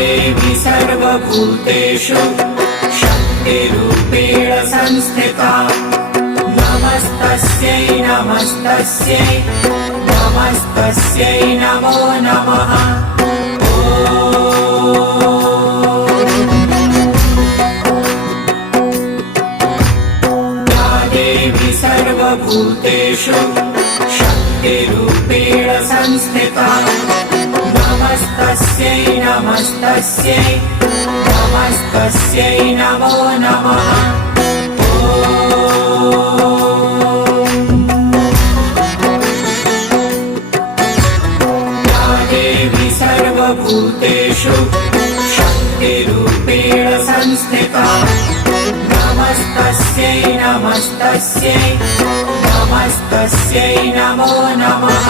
देवी सर्वभूतेषु शक्तिरूपेण संस्थिता नमस्तस्यै नमस्तस्यै नमस्तस्यै नमो नमः। या देवी सर्वभूतेषु शक्तिरूपेण संस्थिता नमस्तस्यै नमस्तस्यै नमस्तस्यै नमो नमः। या देवी सर्वभूतेषु शक्तिरूपेण संस्थिता नमस्तस्यै नमस्तस्यै नमस्तस्यै नमो नमः।